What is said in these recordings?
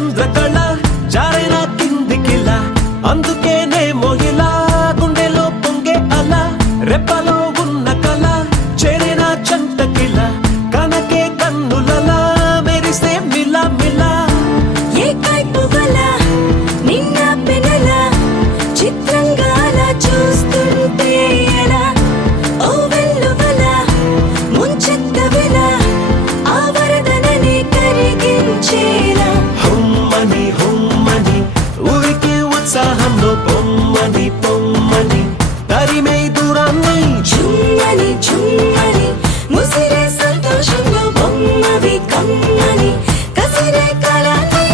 చంద్రకళ జారైన కిందికిలా అందుకేనేమో ఇలా గుండెలో పొంగే అలా రెప్పలో ఉన్న కళ చేరిన చంటకిలా కనకే కన్నులలా మెరిసే మిలా మిలా ఏ కైపు వల నిన్న పెనల చిత్రంగా అలా చూస్తుంటే ఎలా ఓ వెల్లువల ముంచెత్త వెల ఆ వరదనని కరిగించేలా హుమ్మని హుమ్మని ఊరికి ఉత్సాహంలో పొమ్మని పొమ్మని తరిమే దూరాన్ని చుమ్మని చుమ్మని ముసిరే సంతోషంలో బొమ్మవి కమ్మని కసిరే కాలాన్ని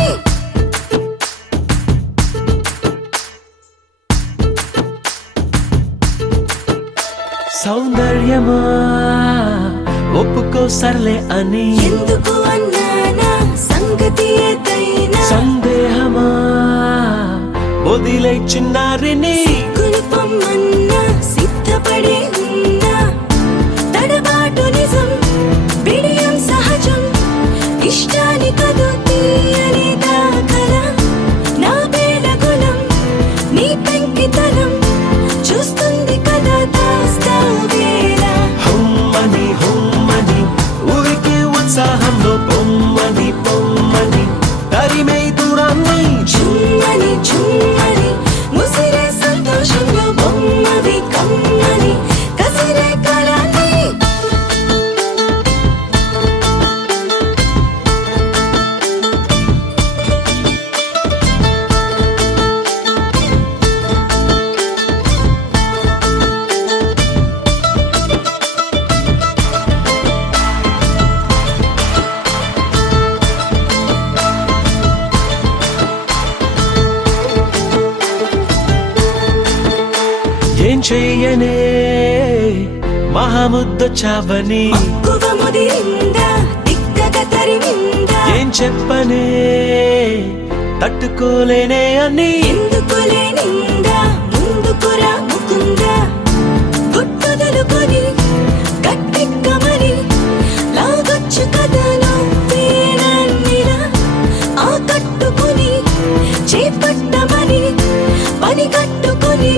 సౌందర్యమా ఒప్పుకో సర్లే అని ఎందుకు అన్నానా సంగతి ఏదైనా సందేహమా వదిలే చిన్నారిని కులుపమ్మన్నా సిద్ధపడే ఉన్నా తడబాటు నిజం బిడియం సహజం ఇష్టాని కదు తీయని దాఖల నా బేలగుణం నీ పెంకితనం చూస్తుంది కదా దాస్తా వేళ హుమ్మని హుమ్మని ఊరికి ఉత్సాహంలో పొమ్మని పొమ్మని తరిమే దూరాన్ని చుమ్మని చుమ్మని ముసిరే సంతోషంలో బొమ్మవి కమ్మని కసిరే కాలాన్ని ఏం చెయ్యనే మహాముద్దొచ్చావని మక్కువ ముదిరిందా దిక్కగా తరిమిందా ఏం చెప్పనే తట్టుకోలేనే అని ఎందుకులే నిందా ముందుకురా ముకుందా గుట్టుదలుకొని గట్టెక్కమని లాగొచ్చు కదా నువ్వేనన్నిలా ఆ కట్టుకుని చేపట్టమని పని కట్టుకుని